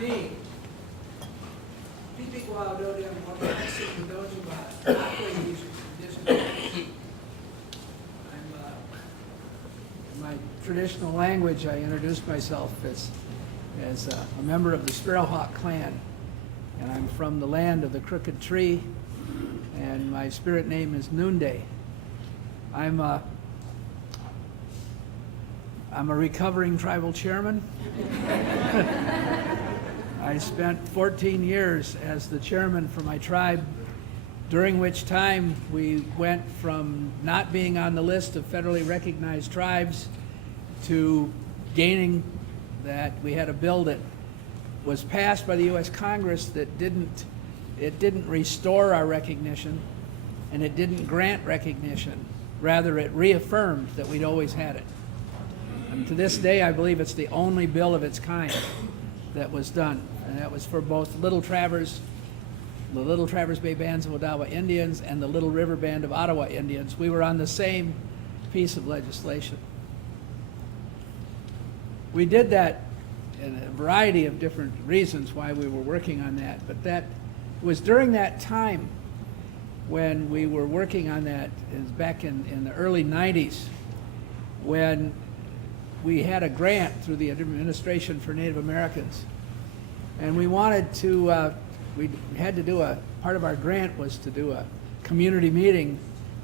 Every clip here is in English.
Ani, pipi ko daw diyan mo kasi daw ba ako Indigenous. In my traditional language, I introduced myself as a member of the Sparrowhawk clan, and I'm from the land of the Crooked Tree, and my spirit name is Noonday. I'm a recovering tribal chairman. I spent 14 years as the chairman for my tribe, during which time we went from not being on the list of federally recognized tribes to gaining that. We had a bill that was passed by the U.S. Congress that didn't restore our recognition, and it didn't grant recognition. Rather, it reaffirmed that we'd always had it. And to this day, I believe it's the only bill of its kind that was done, and that was for both the Little Traverse Bay Bands of Odawa Indians and the Little River Band of Ottawa Indians. We were on the same piece of legislation. We did that in a variety of different reasons why we were working on that, but that was during that time when we were working on that, back in the early 90s, when we had a grant through the Administration for Native Americans. And we wanted to, we had to do part of our grant was to do a community meeting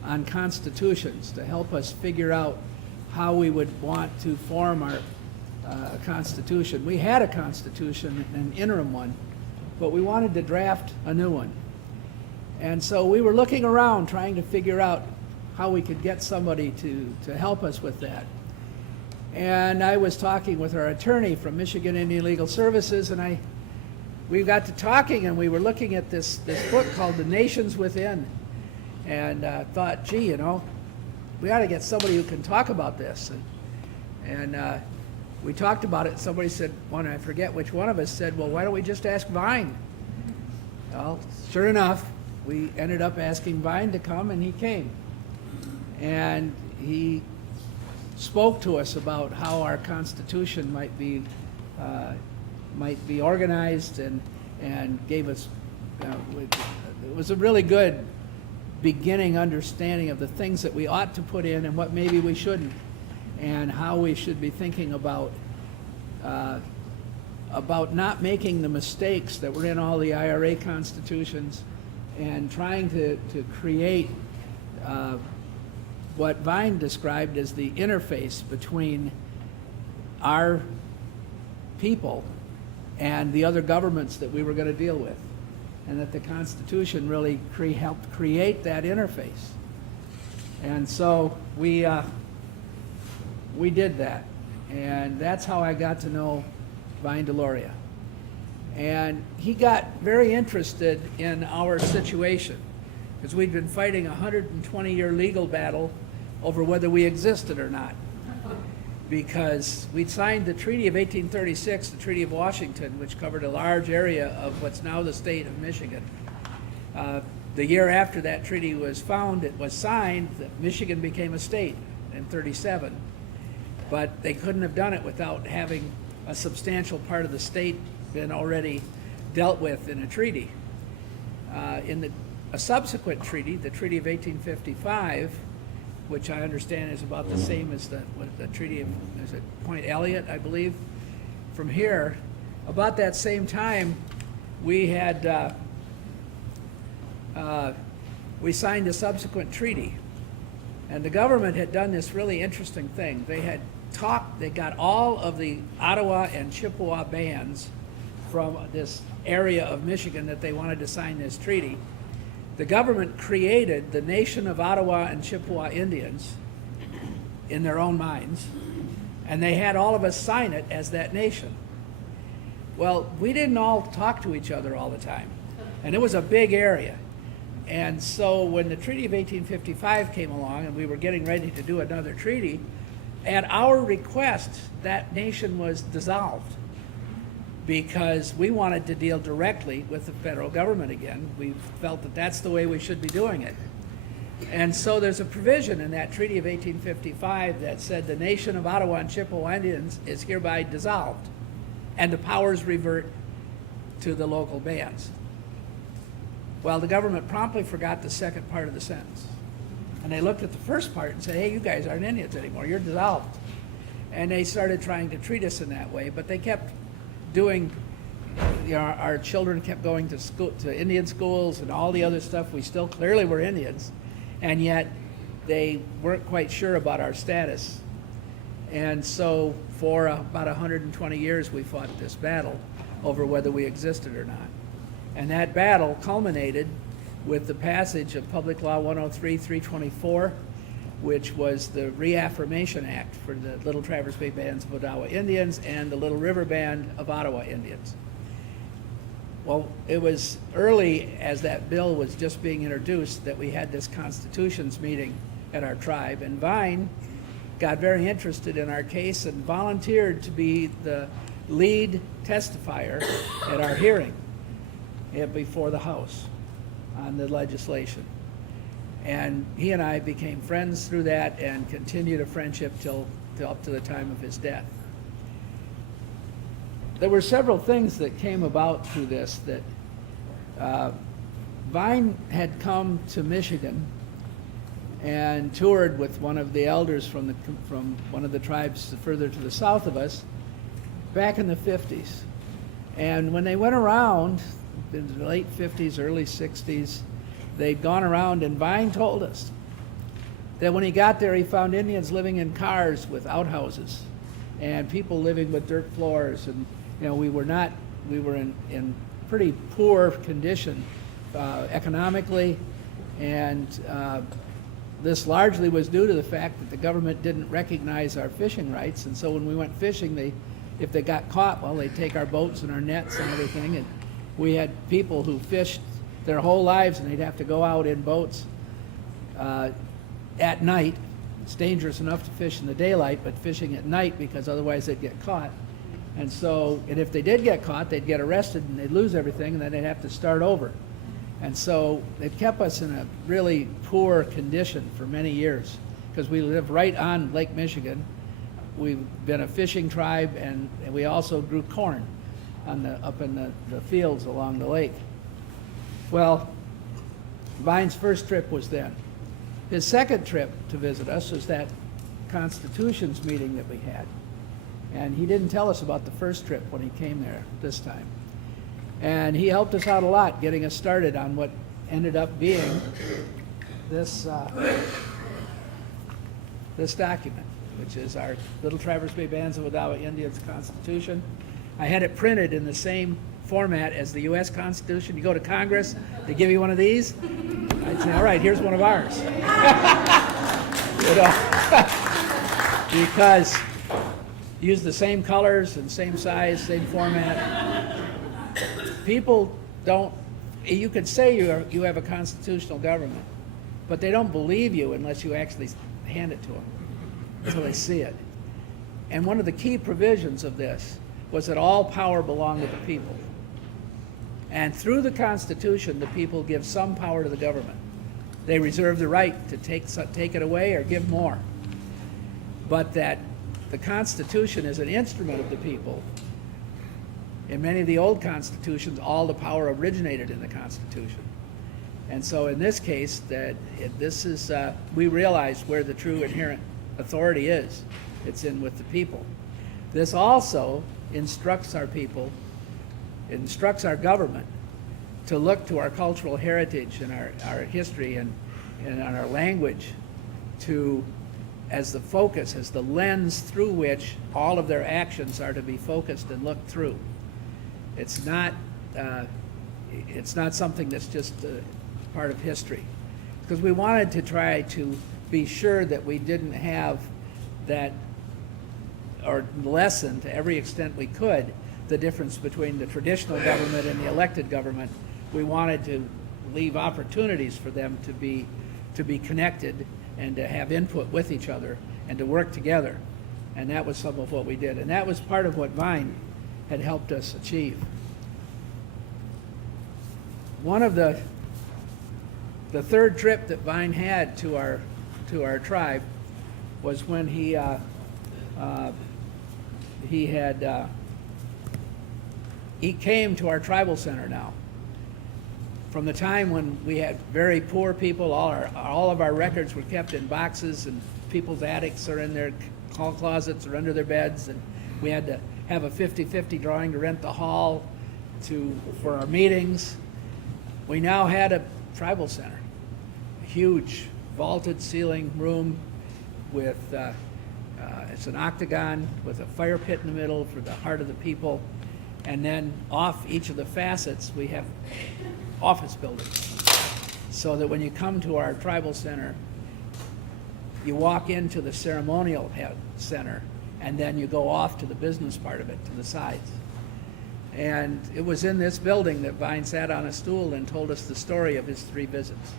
on constitutions to help us figure out how we would want to form our constitution. We had a constitution, an interim one, but we wanted to draft a new one. And so we were looking around trying to figure out how we could get somebody to help us with that. And I was talking with our attorney from Michigan Indian Legal Services, and we got to talking, and we were looking at this book called The Nations Within, and thought, gee, you know, we ought to get somebody who can talk about this. And we talked about it, and somebody said, I forget which one of us said, well, why don't we just ask Vine? Well, sure enough, we ended up asking Vine to come, and he came. And he spoke to us about how our Constitution might be organized, and gave us, it was a really good beginning understanding of the things that we ought to put in and what maybe we shouldn't, and how we should be thinking about not making the mistakes that were in all the IRA constitutions, and trying to create what Vine described as the interface between our people and the other governments that we were going to deal with, and that the Constitution really helped create that interface. And so we did that, and that's how I got to know Vine Deloria. And he got very interested in our situation, because we'd been fighting a 120-year legal battle over whether we existed or not. Because we'd signed the Treaty of 1836, the Treaty of Washington, which covered a large area of what's now the state of Michigan. The year after that treaty was signed, Michigan became a state in 1937. But they couldn't have done it without having a substantial part of the state been already dealt with in a treaty. In a subsequent treaty, the Treaty of 1855, which I understand is about the same as the Treaty of, is it Point Elliott, I believe, from here, about that same time, we had, we signed a subsequent treaty. And the government had done this really interesting thing. They got all of the Ottawa and Chippewa bands from this area of Michigan that they wanted to sign this treaty. The government created the nation of Ottawa and Chippewa Indians in their own minds, and they had all of us sign it as that nation. Well, we didn't all talk to each other all the time, and it was a big area. And so when the Treaty of 1855 came along and we were getting ready to do another treaty, at our request, that nation was dissolved, because we wanted to deal directly with the federal government again. We felt that that's the way we should be doing it. And so there's a provision in that Treaty of 1855 that said the nation of Ottawa and Chippewa Indians is hereby dissolved, and the powers revert to the local bands. Well, the government promptly forgot the second part of the sentence. And they looked at the first part and said, hey, you guys aren't Indians anymore, you're dissolved. And they started trying to treat us in that way, but they kept doing, our children kept going to school, to Indian schools and all the other stuff. We still clearly were Indians, and yet they weren't quite sure about our status. And so for about 120 years, we fought this battle over whether we existed or not. And that battle culminated with the passage of Public Law 103-324, which was the Reaffirmation Act for the Little Traverse Bay Bands of Odawa Indians and the Little River Band of Ottawa Indians. Well, it was early, as that bill was just being introduced, that we had this Constitutions meeting at our tribe, and Vine got very interested in our case and volunteered to be the lead testifier at our hearing before the House on the legislation. And he and I became friends through that and continued a friendship till up to the time of his death. There were several things that came about through this. That Vine had come to Michigan and toured with one of the elders from one of the tribes further to the south of us back in the 50s. And when they went around in the late 50s, early 60s, they'd gone around, and Vine told us that when he got there, he found Indians living in cars with outhouses and people living with dirt floors. And we were in pretty poor condition economically, and this largely was due to the fact that the government didn't recognize our fishing rights. And so when we went fishing, if they got caught, well, they'd take our boats and our nets and everything. And we had people who fished their whole lives, and they'd have to go out in boats at night. It's dangerous enough to fish in the daylight, but fishing at night, because otherwise they'd get caught. And if they did get caught, they'd get arrested and they'd lose everything, and then they'd have to start over. And so it kept us in a really poor condition for many years, because we live right on Lake Michigan. We've been a fishing tribe, and we also grew corn up in the fields along the lake. Well, Vine's first trip was then. His second trip to visit us was that Constitutions meeting that we had. And he didn't tell us about the first trip when he came there this time. And he helped us out a lot, getting us started on what ended up being this document, which is our Little Traverse Bay Bands of Odawa Indians Constitution. I had it printed in the same format as the U.S. Constitution. You go to Congress, they give you one of these. I'd say, all right, here's one of ours. Because use the same colors and same size, same format. People don't, you could say you have a constitutional government, but they don't believe you unless you actually hand it to them until they see it. And one of the key provisions of this was that all power belonged to the people. And through the Constitution, the people give some power to the government. They reserve the right to take it away or give more. But that the Constitution is an instrument of the people. In many of the old constitutions, all the power originated in the Constitution. And so in this case, we realize where the true inherent authority is. It's in with the people. This also instructs our people, instructs our government to look to our cultural heritage and our history and our language as the focus, as the lens through which all of their actions are to be focused and looked through. It's not something that's just part of history. Because we wanted to try to be sure that we didn't have that, or lessen to every extent we could, the difference between the traditional government and the elected government. We wanted to leave opportunities for them to be connected and to have input with each other and to work together. And that was some of what we did. And that was part of what Vine had helped us achieve. One of the third trip that Vine had to our tribe was when he had he came to our tribal center now. From the time when we had very poor people, all of our records were kept in boxes in people's attics or in their hall closets or under their beds, and we had to have a 50-50 drawing to rent the hall for our meetings. We now had a tribal center, a huge vaulted ceiling room with, it's an octagon with a fire pit in the middle for the heart of the people. And then off each of the facets, we have office buildings. So that when you come to our tribal center, you walk into the ceremonial center, and then you go off to the business part of it, to the sides. And it was in this building that Vine sat on a stool and told us the story of his 3 visits.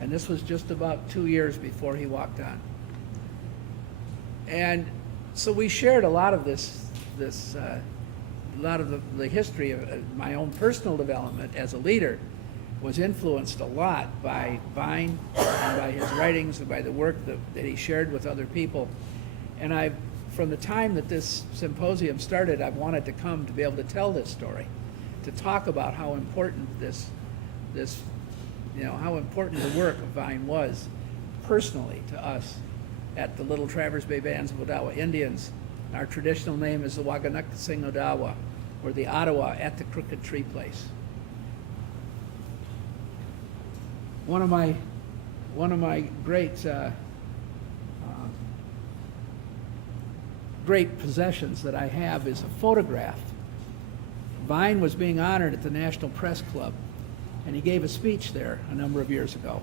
And this was just about 2 years before he walked on. And so we shared a lot of a lot of the history of my own personal development as a leader was influenced a lot by Vine and by his writings and by the work that he shared with other people. And from the time that this symposium started, I've wanted to come to be able to tell this story, to talk about how important how important the work of Vine was personally to us at the Little Traverse Bay Bands of Odawa Indians. Our traditional name is the Waganuk-Sing Odawa, or the Ottawa at the Crooked Tree Place. One of my great possessions that I have is a photograph. Vine was being honored at the National Press Club, and he gave a speech there a number of years ago.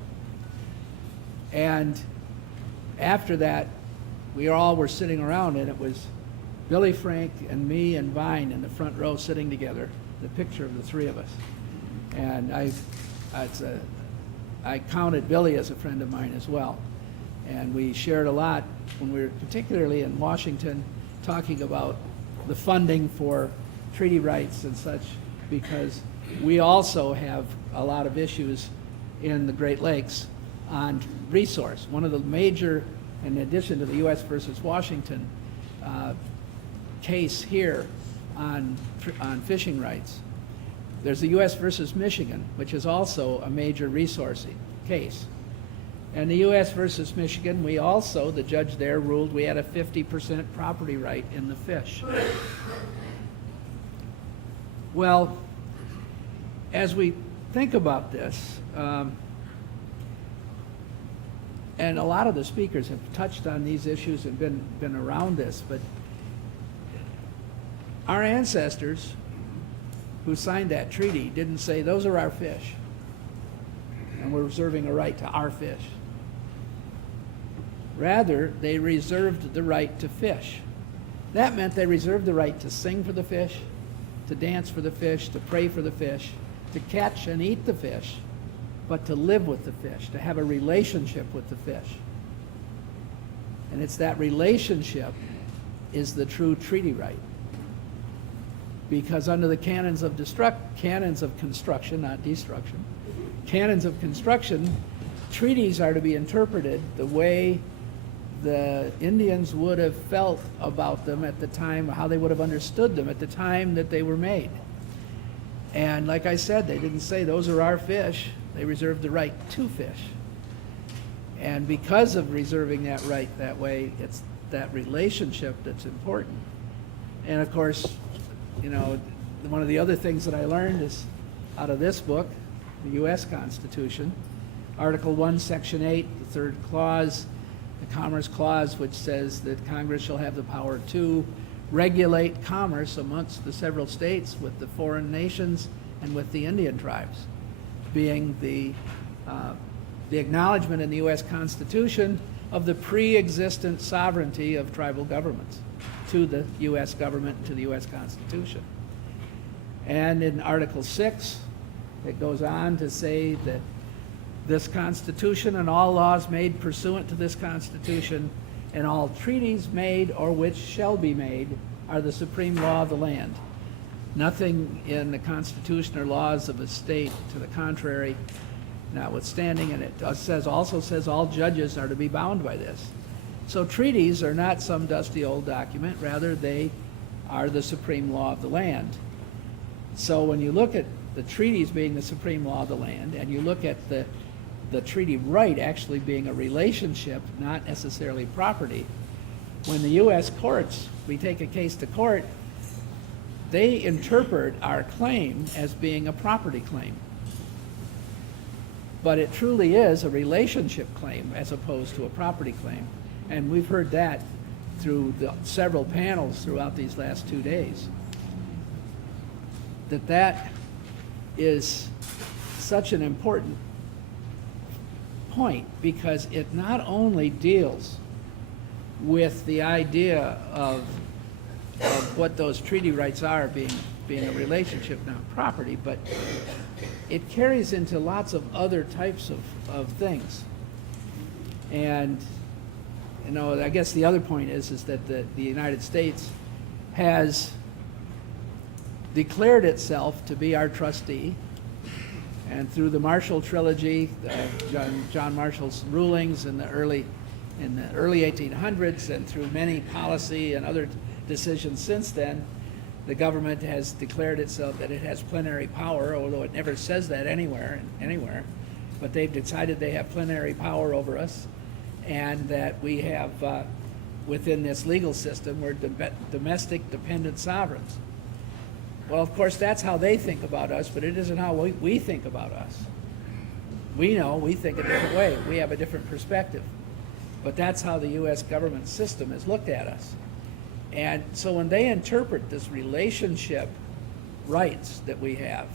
And after that, we all were sitting around, and it was Billy Frank and me and Vine in the front row sitting together, the picture of the 3 of us. And I counted Billy as a friend of mine as well. And we shared a lot when we were particularly in Washington talking about the funding for treaty rights and such, because we also have a lot of issues in the Great Lakes on resource. One of the major, in addition to the U.S. versus Washington case here on fishing rights, there's the U.S. versus Michigan, which is also a major resource case. And the U.S. versus Michigan, the judge there ruled we had a 50% property right in the fish. Well, as we think about this, and a lot of the speakers have touched on these issues and been around this, but our ancestors who signed that treaty didn't say, those are our fish, and we're reserving a right to our fish. Rather, they reserved the right to fish. That meant they reserved the right to sing for the fish, to dance for the fish, to pray for the fish, to catch and eat the fish, but to live with the fish, to have a relationship with the fish. And it's that relationship is the true treaty right. Because under the canons of construction, not destruction, canons of construction, treaties are to be interpreted the way the Indians would have felt about them at the time, how they would have understood them at the time that they were made. And like I said, they didn't say those are our fish. They reserved the right to fish. And because of reserving that right that way, it's that relationship that's important. And of course, one of the other things that I learned is out of this book, the U.S. Constitution, Article 1, Section 8, the 3rd clause, the Commerce Clause, which says that Congress shall have the power to regulate commerce amongst the several states with the foreign nations and with the Indian tribes, being the acknowledgement in the U.S. Constitution of the pre-existent sovereignty of tribal governments to the U.S. government and to the U.S. Constitution. And in Article 6, it goes on to say that this Constitution and all laws made pursuant to this Constitution and all treaties made or which shall be made are the supreme law of the land. Nothing in the Constitution or laws of a state to the contrary, notwithstanding, and it also says all judges are to be bound by this. So treaties are not some dusty old document, rather they are the supreme law of the land. So when you look at the treaties being the supreme law of the land, and you look at the treaty right actually being a relationship, not necessarily property, when the U.S. courts, we take a case to court, they interpret our claim as being a property claim. But it truly is a relationship claim as opposed to a property claim. And we've heard that through the several panels throughout these last 2 days. That is such an important point, because it not only deals with the idea of what those treaty rights are, being a relationship, not property, but it carries into lots of other types of things. And you know, I guess the other point is that the United States has declared itself to be our trustee, and through the Marshall Trilogy, John Marshall's rulings in the early 1800s, and through many policy and other decisions since then, the government has declared itself that it has plenary power, although it never says that anywhere, but they've decided they have plenary power over us, and that we have, within this legal system, we're domestic dependent sovereigns. Well, of course, that's how they think about us, but it isn't how we think about us. We know we think a different way. We have a different perspective. But that's how the U.S. government system has looked at us. And so when they interpret this relationship rights that we have,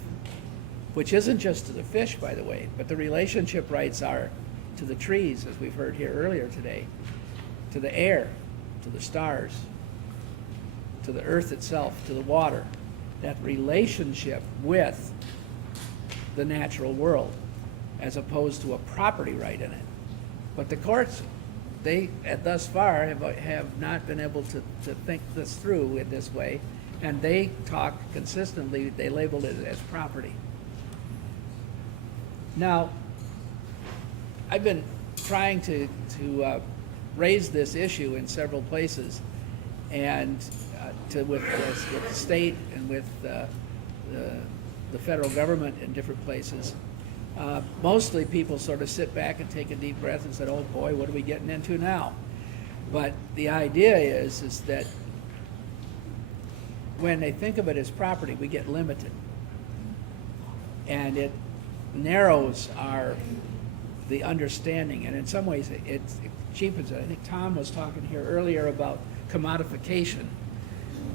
which isn't just to the fish, by the way, but the relationship rights are to the trees, as we've heard here earlier today, to the air, to the stars, to the earth itself, to the water, that relationship with the natural world, as opposed to a property right in it. But the courts, they thus far have not been able to think this through in this way, and they talk consistently, they labeled it as property. Now, I've been trying to raise this issue in several places, and with the state and with the federal government in different places. Mostly people sort of sit back and take a deep breath and say, oh boy, what are we getting into now? But the idea is that when they think of it as property, we get limited. And it narrows the understanding, and in some ways it cheapens it. I think Tom was talking here earlier about commodification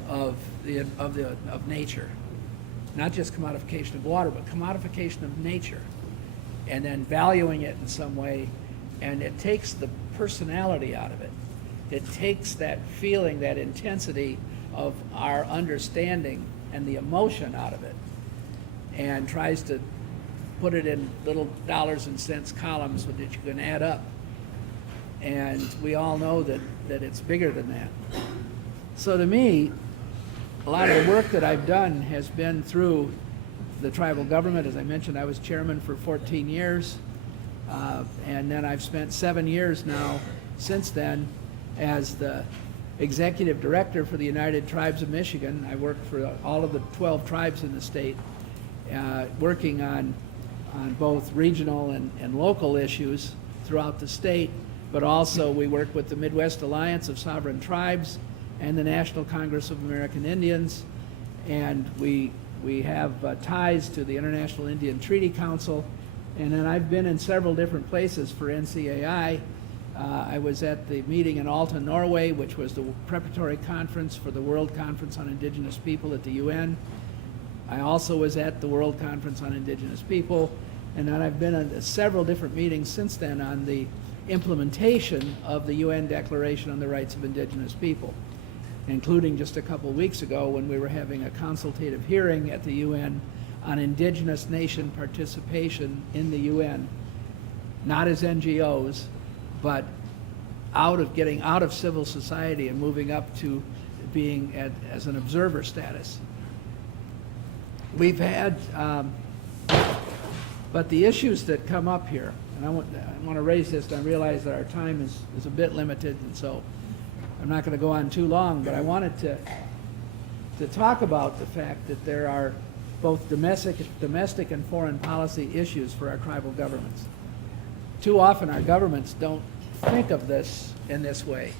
of nature. Not just commodification of water, but commodification of nature, and then valuing it in some way, and it takes the personality out of it. It takes that feeling, that intensity of our understanding and the emotion out of it, and tries to put it in little dollars and cents columns so that you can add up. And we all know that it's bigger than that. So to me, a lot of the work that I've done has been through the tribal government. As I mentioned, I was chairman for 14 years, and then I've spent 7 years now since then as the executive director for the United Tribes of Michigan. I work for all of the 12 tribes in the state, working on both regional and local issues throughout the state, but also we work with the Midwest Alliance of Sovereign Tribes and the National Congress of American Indians, and we have ties to the International Indian Treaty Council, and then I've been in several different places for NCAI. I was at the meeting in Alta, Norway, which was the preparatory conference for the World Conference on Indigenous People at the UN. I also was at the World Conference on Indigenous People, and then I've been at several different meetings since then on the implementation of the UN Declaration on the Rights of Indigenous People, including just a couple weeks ago when we were having a consultative hearing at the UN on indigenous nation participation in the UN, not as NGOs, but getting out of civil society and moving up to being as an observer status. We've had, but the issues that come up here, and I want to raise this, and I realize that our time is a bit limited, and so I'm not going to go on too long, but I wanted to talk about the fact that there are both domestic and foreign policy issues for our tribal governments. Too often our governments don't think of this in this way.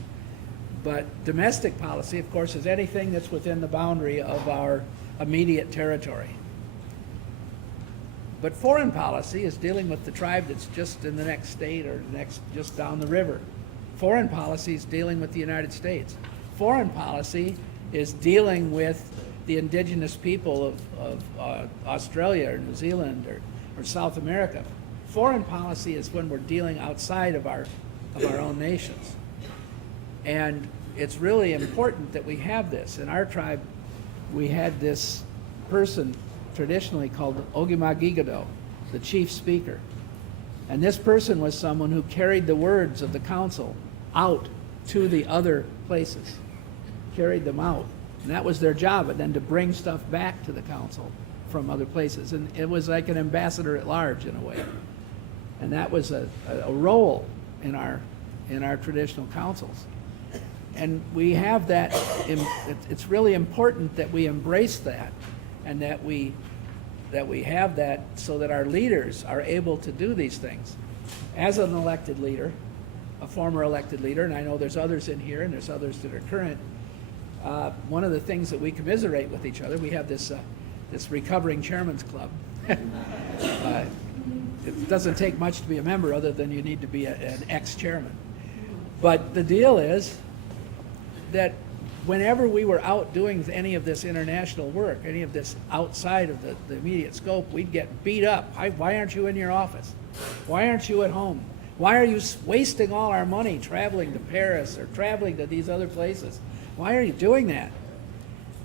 But domestic policy, of course, is anything that's within the boundary of our immediate territory. But foreign policy is dealing with the tribe that's just in the next state or just down the river. Foreign policy is dealing with the United States. Foreign policy is dealing with the indigenous people of Australia or New Zealand or South America. Foreign policy is when we're dealing outside of our own nations. And it's really important that we have this. In our tribe, we had this person traditionally called Ogimagigado, the chief speaker. And this person was someone who carried the words of the council out to the other places, carried them out. And that was their job, and then to bring stuff back to the council from other places. And it was like an ambassador at large in a way. And that was a role in our traditional councils. And we have that, it's really important that we embrace that and that we have that so that our leaders are able to do these things. As an elected leader, a former elected leader, and I know there's others in here and there's others that are current, one of the things that we commiserate with each other, we have this recovering chairman's club. It doesn't take much to be a member other than you need to be an ex-chairman. But the deal is that whenever we were out doing any of this international work, any of this outside of the immediate scope, we'd get beat up. Why aren't you in your office? Why aren't you at home? Why are you wasting all our money traveling to Paris or traveling to these other places? Why are you doing that?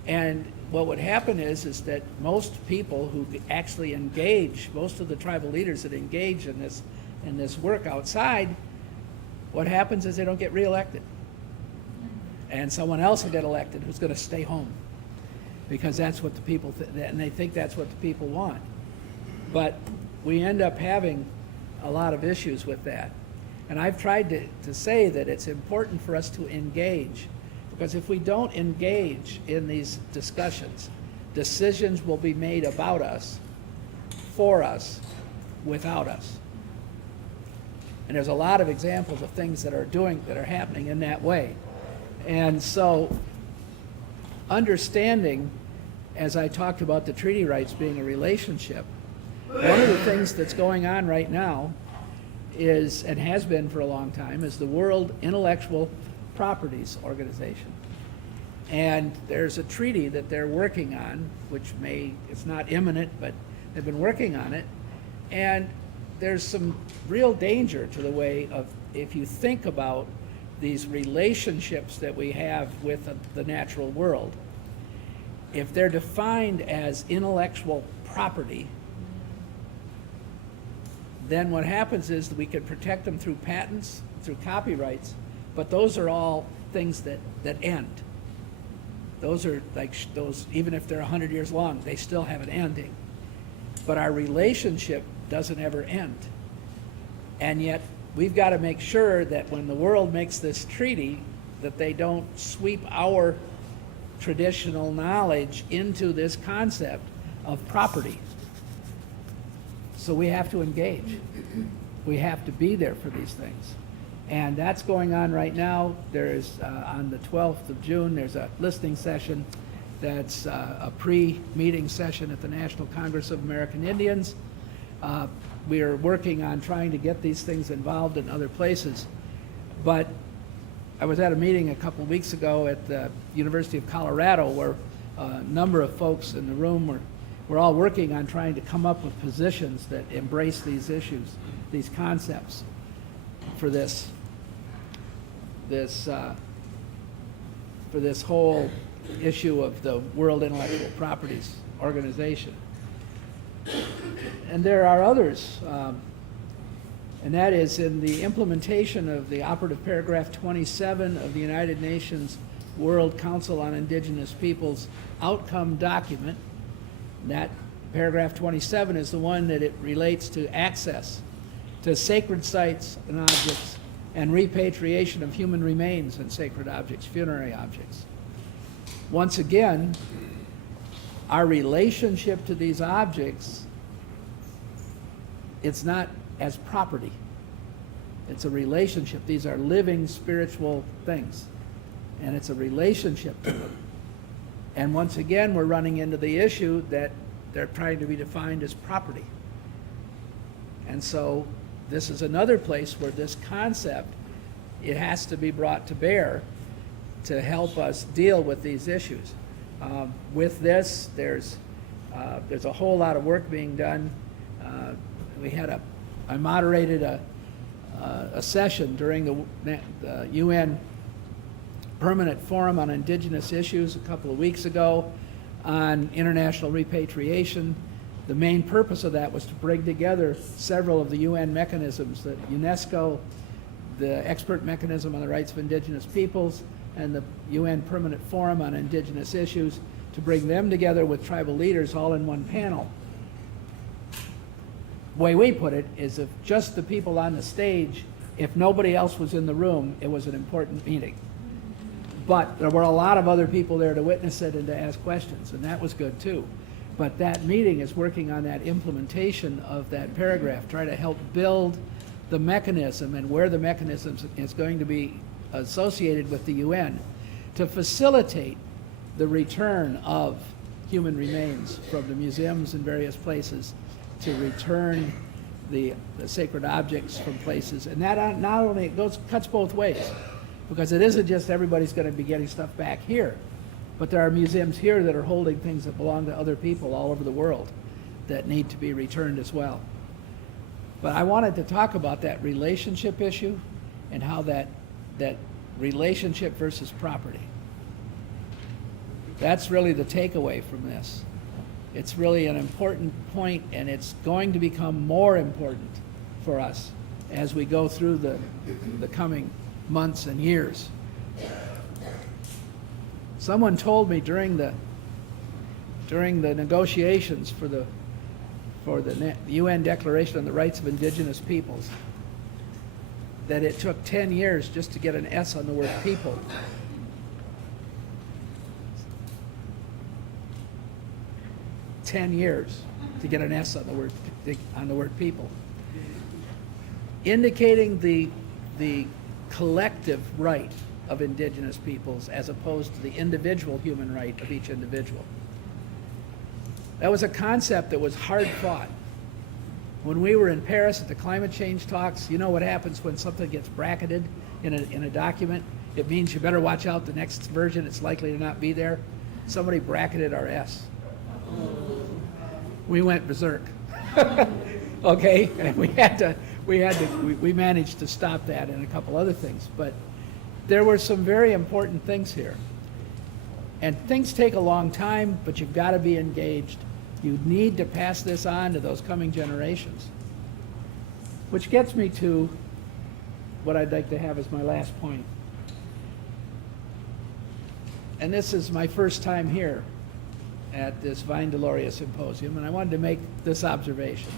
And what would happen is that most people who actually engage, most of the tribal leaders that engage in this work outside, what happens is they don't get reelected. And someone else will get elected who's going to stay home because that's what the people, and they think that's what the people want. But we end up having a lot of issues with that. And I've tried to say that it's important for us to engage, because if we don't engage in these discussions, decisions will be made about us, for us, without us. And there's a lot of examples of things that are happening in that way. And so understanding, as I talked about the treaty rights being a relationship, one of the things that's going on right now is, and has been for a long time, is the World Intellectual Properties Organization. And there's a treaty that they're working on, which it's not imminent, but they've been working on it. And there's some real danger to the way of, if you think about these relationships that we have with the natural world, if they're defined as intellectual property, then what happens is that we can protect them through patents, through copyrights, but those are all things that end. Those are like those, even if they're 100 years long, they still have an ending. But our relationship doesn't ever end. And yet, we've got to make sure that when the world makes this treaty, that they don't sweep our traditional knowledge into this concept of property. So we have to engage. We have to be there for these things. And that's going on right now. There's, on the 12th of June, there's a listening session that's a pre-meeting session at the National Congress of American Indians. We are working on trying to get these things involved in other places. But I was at a meeting a couple of weeks ago at the University of Colorado where a number of folks in the room were all working on trying to come up with positions that embrace these issues, these concepts for this whole issue of the World Intellectual Properties Organization. And there are others, and that is in the implementation of the operative paragraph 27 of the United Nations World Council on Indigenous Peoples outcome document. That paragraph 27 is the one that it relates to access to sacred sites and objects and repatriation of human remains and sacred objects, funerary objects. Once again, our relationship to these objects, it's not as property. It's a relationship. These are living spiritual things, and it's a relationship to them. And once again, we're running into the issue that they're trying to be defined as property. And so this is another place where this concept, it has to be brought to bear to help us deal with these issues. With this, there's a whole lot of work being done. I moderated a session during the UN Permanent Forum on Indigenous Issues a couple of weeks ago on international repatriation. The main purpose of that was to bring together several of the UN mechanisms, the UNESCO, the Expert Mechanism on the Rights of Indigenous Peoples, and the UN Permanent Forum on Indigenous Issues, to bring them together with tribal leaders all in one panel. The way we put it is, if just the people on the stage, if nobody else was in the room, it was an important meeting. But there were a lot of other people there to witness it and to ask questions, and that was good too. But that meeting is working on that implementation of that paragraph, try to help build the mechanism and where the mechanism is going to be associated with the UN to facilitate the return of human remains from the museums in various places, to return the sacred objects from places. And that not only cuts both ways, because it isn't just everybody's going to be getting stuff back here, but there are museums here that are holding things that belong to other people all over the world that need to be returned as well. But I wanted to talk about that relationship issue and how that relationship versus property. That's really the takeaway from this. It's really an important point, and it's going to become more important for us as we go through the coming months and years. Someone told me during the negotiations for the UN Declaration on the Rights of Indigenous Peoples that it took 10 years just to get an S on the word people. "10 years to get an S on the word people," indicating the collective right of indigenous peoples as opposed to the individual human right of each individual. That was a concept that was hard fought. When we were in Paris at the climate change talks, you know what happens when something gets bracketed in a document? It means you better watch out, the next version it's likely to not be there. Somebody bracketed our S. We went berserk. Okay, and we managed to stop that and a couple other things, but there were some very important things here. And things take a long time, but you've got to be engaged. You need to pass this on to those coming generations. Which gets me to what I'd like to have as my last point. And this is my first time here at this Vine Deloria Symposium, and I wanted to make this observation.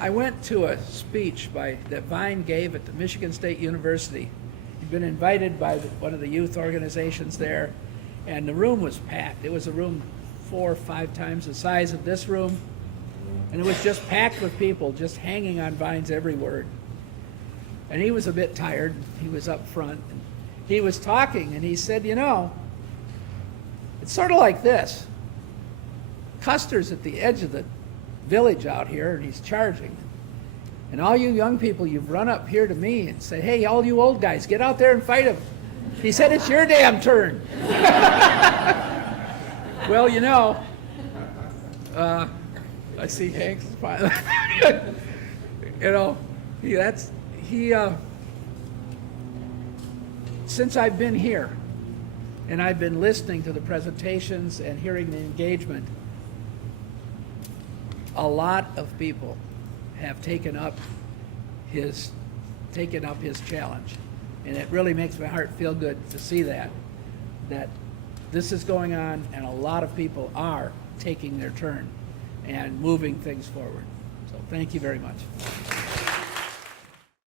I went to a speech that Vine gave at the Michigan State University. He'd been invited by one of the youth organizations there, and the room was packed. It was a room 4 or 5 times the size of this room, and it was just packed with people just hanging on Vine's every word. And he was a bit tired. He was up front, and he was talking, and he said, you know, it's sort of like this. Custer's at the edge of the village out here, and he's charging. And all you young people, you've run up here to me and say, hey, all you old guys, get out there and fight him. He said, it's your damn turn. Well, you know, I see Hank's smiling. You know, since I've been here, and I've been listening to the presentations and hearing the engagement, a lot of people have taken up his challenge. And it really makes my heart feel good to see that this is going on, and a lot of people are taking their turn and moving things forward. So thank you very much.